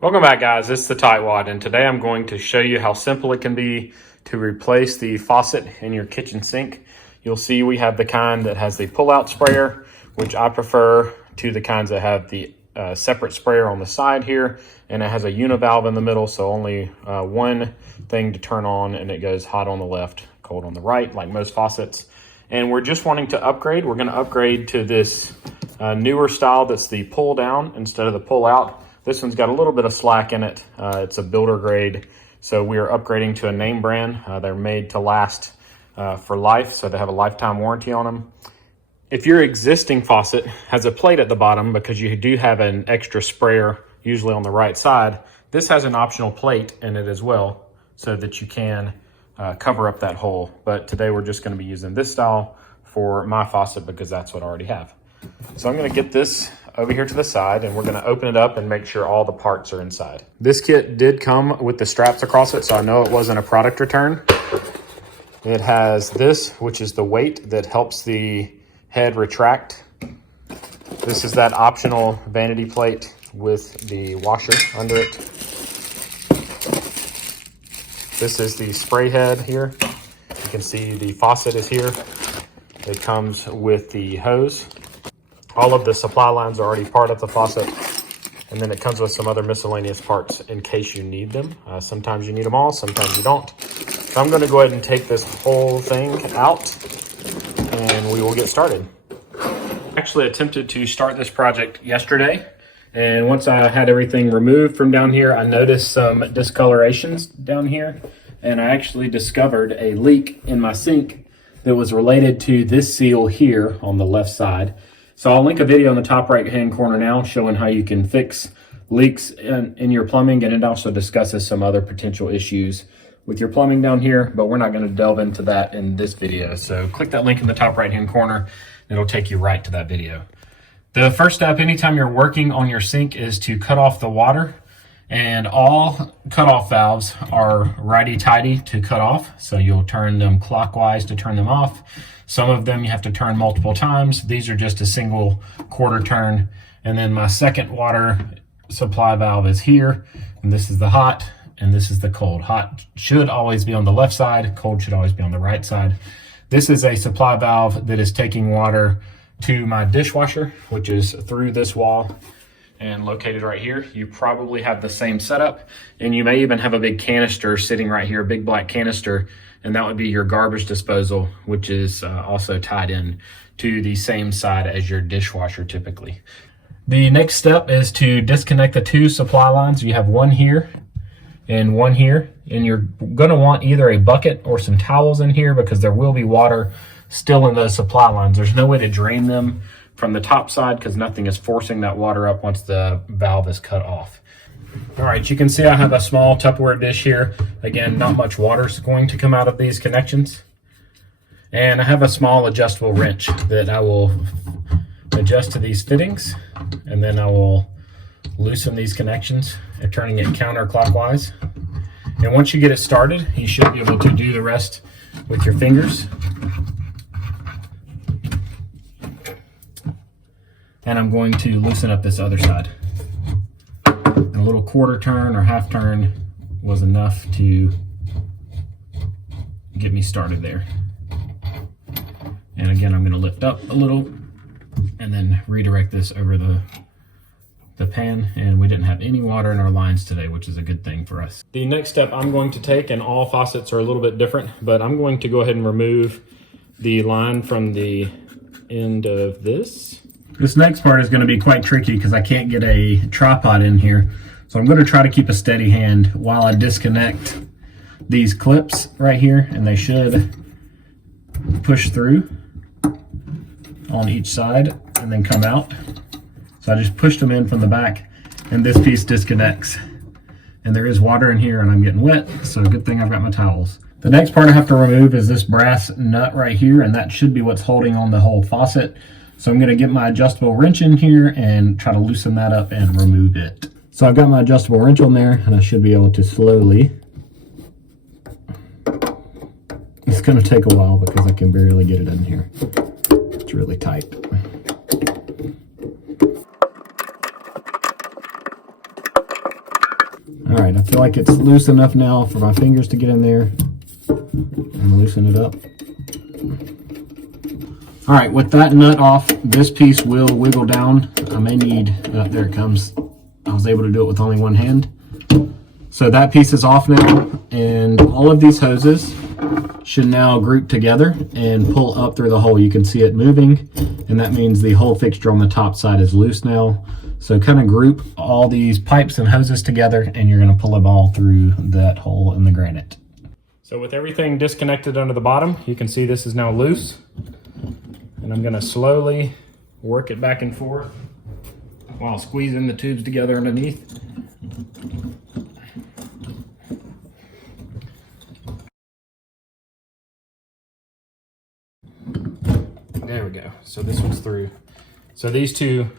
Welcome back, guys. It's the Tightwad, and today I'm going to show you how simple it can be to replace the faucet in your kitchen sink. You'll see we have the kind that has the pull-out sprayer, which I prefer to the kinds that have the separate sprayer on the side here, and it has a univalve in the middle, so only one thing to turn on, and it goes hot on the left, cold on the right, like most faucets. And we're just wanting to upgrade. We're going to upgrade to this newer style that's the pull down instead of the pull out. This one's got a little bit of slack in it. It's a builder grade, so we are upgrading to a name brand. They're made to last for life, so they have a lifetime warranty on them. If your existing faucet has a plate at the bottom, because you do have an extra sprayer, usually on the right side, this has an optional plate in it as well, so that you can cover up that hole. But today we're just gonna be using this style for my faucet because that's what I already have. So I'm gonna get this over here to the side, and we're gonna open it up and make sure all the parts are inside. This kit did come with the straps across it, so I know it wasn't a product return. It has this, which is the weight that helps the head retract. This is that optional vanity plate with the washer under it. This is the spray head here. You can see the faucet is here. It comes with the hose. All of the supply lines are already part of the faucet, and then it comes with some other miscellaneous parts in case you need them. Sometimes you need them all, sometimes you don't. So I'm gonna go ahead and take this whole thing out, and we will get started. I actually attempted to start this project yesterday, and once I had everything removed from down here, I noticed some discolorations down here, and I actually discovered a leak in my sink that was related to this seal here on the left side. So I'll link a video in the top right hand corner now showing how you can fix leaks in your plumbing, and it also discusses some other potential issues with your plumbing down here, but we're not going to delve into that in this video. So click that link in the top right hand corner, and it'll take you right to that video. The first step anytime you're working on your sink is to cut off the water, and all cutoff valves are righty-tighty to cut off. So you'll turn them clockwise to turn them off. Some of them you have to turn multiple times. These are just a single quarter turn. And then my second water supply valve is here, and this is the hot, and this is the cold. Hot should always be on the left side, cold should always be on the right side. This is a supply valve that is taking water to my dishwasher, which is through this wall and located right here. You probably have the same setup, and you may even have a big canister sitting right here, a big black canister, and that would be your garbage disposal, which is also tied in to the same side as your dishwasher typically. The next step is to disconnect the two supply lines. You have one here and one here, and you're gonna want either a bucket or some towels in here because there will be water still in those supply lines. There's no way to drain them from the top side because nothing is forcing that water up once the valve is cut off. All right, you can see I have a small Tupperware dish here. Again, not much water is going to come out of these connections. And I have a small adjustable wrench that I will adjust to these fittings, and then I will loosen these connections and turning it counterclockwise. And once you get it started, you should be able to do the rest with your fingers. And I'm going to loosen up this other side. And a little quarter turn or half turn was enough to get me started there. And again, I'm going to lift up a little and then redirect this over the pan. And we didn't have any water in our lines today, which is a good thing for us. The next step I'm going to take, and all faucets are a little bit different, but I'm going to go ahead and remove the line from the end of this. This next part is going to be quite tricky because I can't get a tripod in here. So I'm going to try to keep a steady hand while I disconnect these clips right here, and they should push through on each side and then come out. So I just pushed them in from the back, and this piece disconnects. And there is water in here and I'm getting wet, so good thing I've got my towels. The next part I have to remove is this brass nut right here, and that should be what's holding on the whole faucet. So I'm gonna get my adjustable wrench in here and try to loosen that up and remove it. So I've got my adjustable wrench on there, and I should be able to slowly. It's gonna take a while because I can barely get it in here. It's really tight. All right, I feel like it's loose enough now for my fingers to get in there and loosen it up. All right, with that nut off, this piece will wiggle down. I may need, there it comes. I was able to do it with only one hand. So that piece is off now, and all of these hoses should now group together and pull up through the hole. You can see it moving, and that means the whole fixture on the top side is loose now. So kind of group all these pipes and hoses together, and you're gonna pull them all through that hole in the granite. So with everything disconnected under the bottom, you can see this is now loose. And I'm gonna slowly work it back and forth while squeezing the tubes together underneath. There we go. So this one's through. So these two,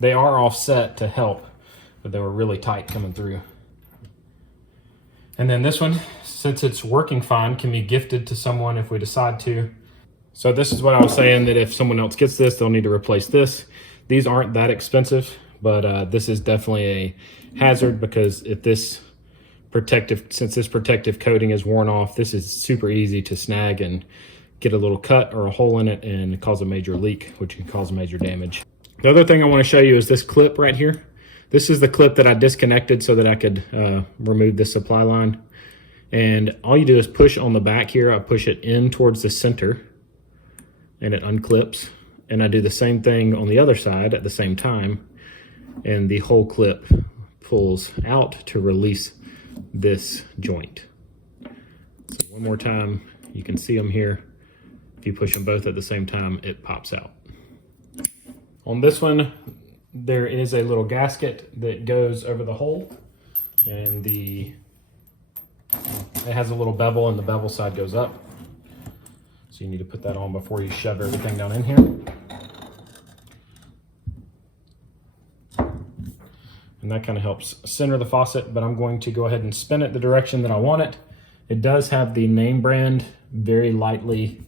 they are offset to help, but they were really tight coming through. And then this one, since it's working fine, can be gifted to someone if we decide to. So this is what I was saying, that if someone else gets this, they'll need to replace this. These aren't that expensive, but this is definitely a hazard, because if this since this protective coating is worn off, this is super easy to snag and get a little cut or a hole in it and cause a major leak, which can cause major damage. The other thing I want to show you is this clip right here. This is the clip that I disconnected so that I could remove this supply line. And all you do is push on the back here. I push it in towards the center, and it unclips. And I do the same thing on the other side at the same time, and the whole clip pulls out to release this joint. So one more time, you can see them here. If you push them both at the same time, it pops out. On this one, there is a little gasket that goes over the hole, and it has a little bevel, and the bevel side goes up. So you need to put that on before you shove everything down in here. And that kind of helps center the faucet, but I'm going to go ahead and spin it the direction that I want it. It does have the name brand very lightly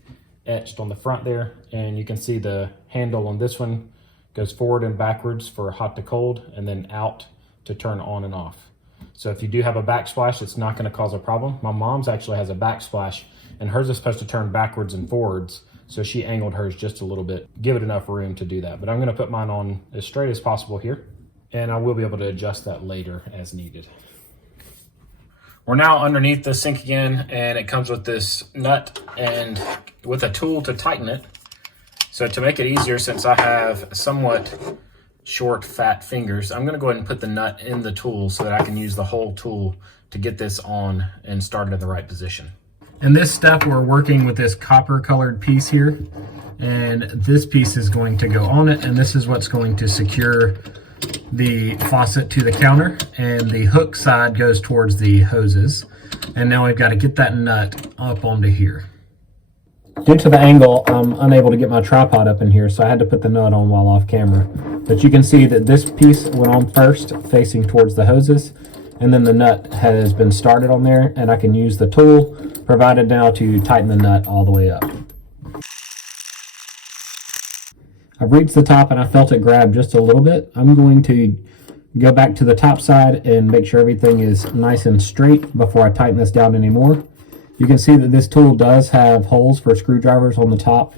etched on the front there, and you can see the handle on this one goes forward and backwards for hot to cold, and then out to turn on and off. So if you do have a backsplash, it's not going to cause a problem. My mom's actually has a backsplash, and hers is supposed to turn backwards and forwards, so she angled hers just a little bit, give it enough room to do that. But I'm going to put mine on as straight as possible here, and I will be able to adjust that later as needed. We're now underneath the sink again, and it comes with this nut and with a tool to tighten it. So to make it easier, since I have somewhat short, fat fingers, I'm gonna go ahead and put the nut in the tool so that I can use the whole tool to get this on and start in the right position. In this step, we're working with this copper colored piece here, and this piece is going to go on it, and this is what's going to secure the faucet to the counter, and the hook side goes towards the hoses. And now we've got to get that nut up onto here. Due to the angle, I'm unable to get my tripod up in here, so I had to put the nut on while off camera. But you can see that this piece went on first, facing towards the hoses, and then the nut has been started on there, and I can use the tool provided now to tighten the nut all the way up. I've reached the top and I felt it grab just a little bit. I'm going to go back to the top side and make sure everything is nice and straight before I tighten this down anymore. You can see that this tool does have holes for screwdrivers on the top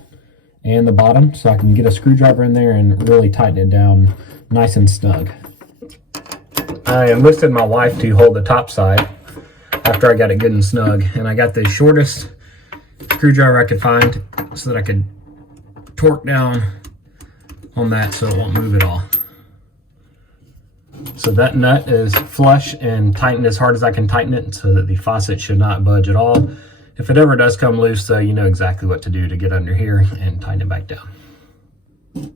and the bottom, so I can get a screwdriver in there and really tighten it down nice and snug. I enlisted my wife to hold the top side after I got it good and snug, and I got the shortest screwdriver I could find so that I could torque down on that so it won't move at all. So that nut is flush and tightened as hard as I can tighten it so that the faucet should not budge at all. If it ever does come loose, though, you know exactly what to do to get under here and tighten it back down.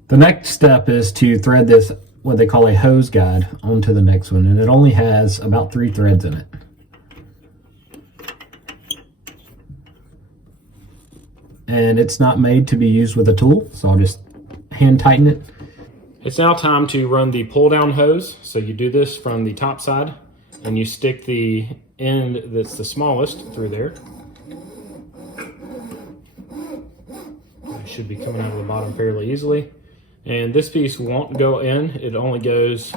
The next step is to thread this, what they call a hose guide, onto the next one, and it only has about 3 threads in it. And it's not made to be used with a tool, so I'll just hand tighten it. It's now time to run the pull down hose. So you do this from the top side, and you stick the end that's the smallest through there. It should be coming out of the bottom fairly easily. And this piece won't go in, it only goes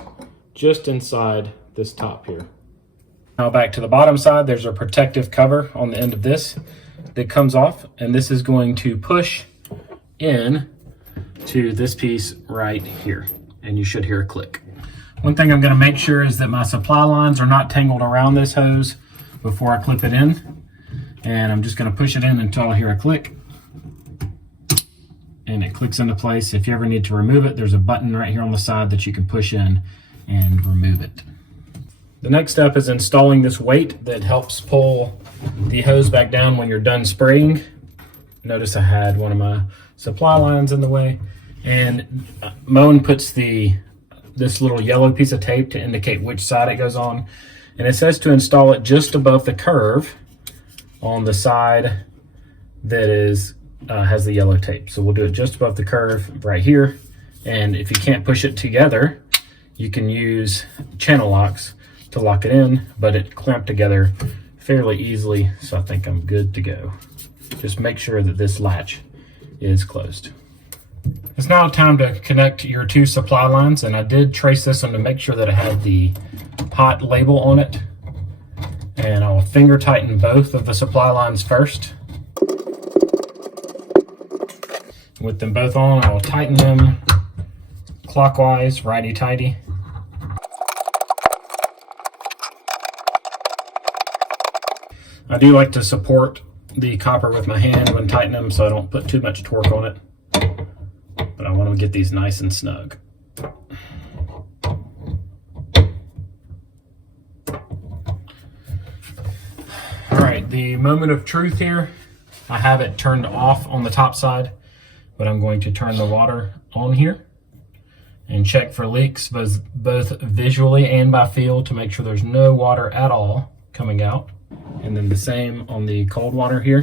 just inside this top here. Now back to the bottom side, there's a protective cover on the end of this that comes off, and this is going to push in to this piece right here, and you should hear a click. One thing I'm going to make sure is that my supply lines are not tangled around this hose before I clip it in, and I'm just going to push it in until I hear a click, and it clicks into place. If you ever need to remove it, there's a button right here on the side that you can push in and remove it. The next step is installing this weight that helps pull the hose back down when you're done spraying. Notice I had one of my supply lines in the way, and Moen puts this little yellow piece of tape to indicate which side it goes on, and it says to install it just above the curve on the side that has the yellow tape. So we'll do it just above the curve right here, and if you can't push it together, you can use channel locks to lock it in, but it clamped together fairly easily, so I think I'm good to go. Just make sure that this latch is closed. It's now time to connect your two supply lines, and I did trace this one to make sure that it had the hot label on it, and I'll finger tighten both of the supply lines first. With them both on, I'll tighten them clockwise, righty-tighty. I do like to support the copper with my hand when tightening them so I don't put too much torque on it, but I want to get these nice and snug. All right, the moment of truth here, I have it turned off on the top side, but I'm going to turn the water on here and check for leaks both visually and by feel to make sure there's no water at all coming out. And then the same on the cold water here,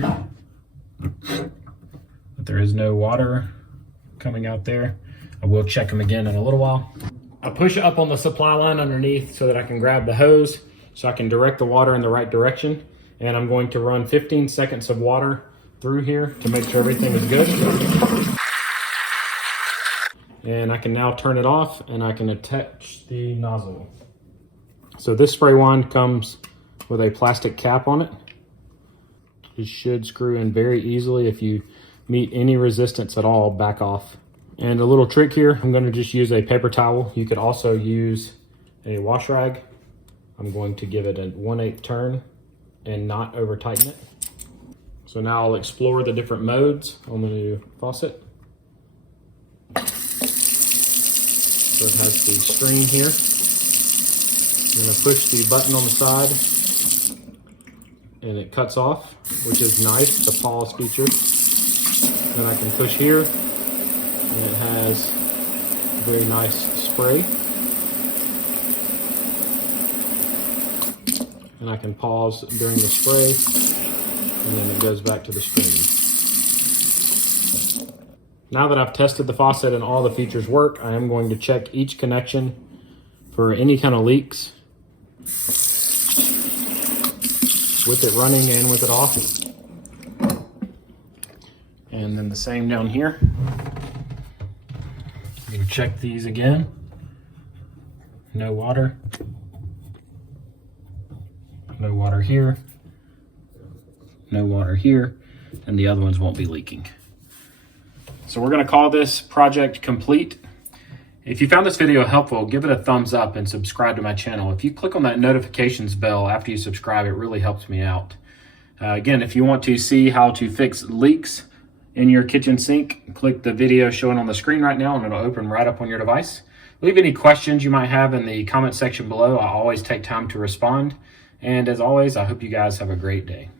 but there is no water coming out there. I will check them again in a little while. I push up on the supply line underneath so that I can grab the hose so I can direct the water in the right direction. And I'm going to run 15 seconds of water through here to make sure everything is good. And I can now turn it off and I can attach the nozzle. So this spray wand comes with a plastic cap on it. It should screw in very easily. If you meet any resistance at all, back off. And a little trick here, I'm gonna just use a paper towel. You could also use a wash rag. I'm going to give it a 1/8 turn and not over tighten it. So now I'll explore the different modes on the new faucet. So it has the screen here. I'm gonna push the button on the side and it cuts off, which is nice, the pause feature. Then I can push here and it has a very nice spray. And I can pause during the spray and then it goes back to the screen. Now that I've tested the faucet and all the features work, I am going to check each connection for any kind of leaks with it running and with it off. And then the same down here. I'm going to check these again. No water. No water here. No water here. And the other ones won't be leaking. So we're going to call this project complete. If you found this video helpful, give it a thumbs up and subscribe to my channel. If you click on that notifications bell after you subscribe, it really helps me out. Again, if you want to see how to fix leaks in your kitchen sink, click the video showing on the screen right now and it'll open right up on your device. Leave any questions you might have in the comment section below. I always take time to respond. And as always, I hope you guys have a great day.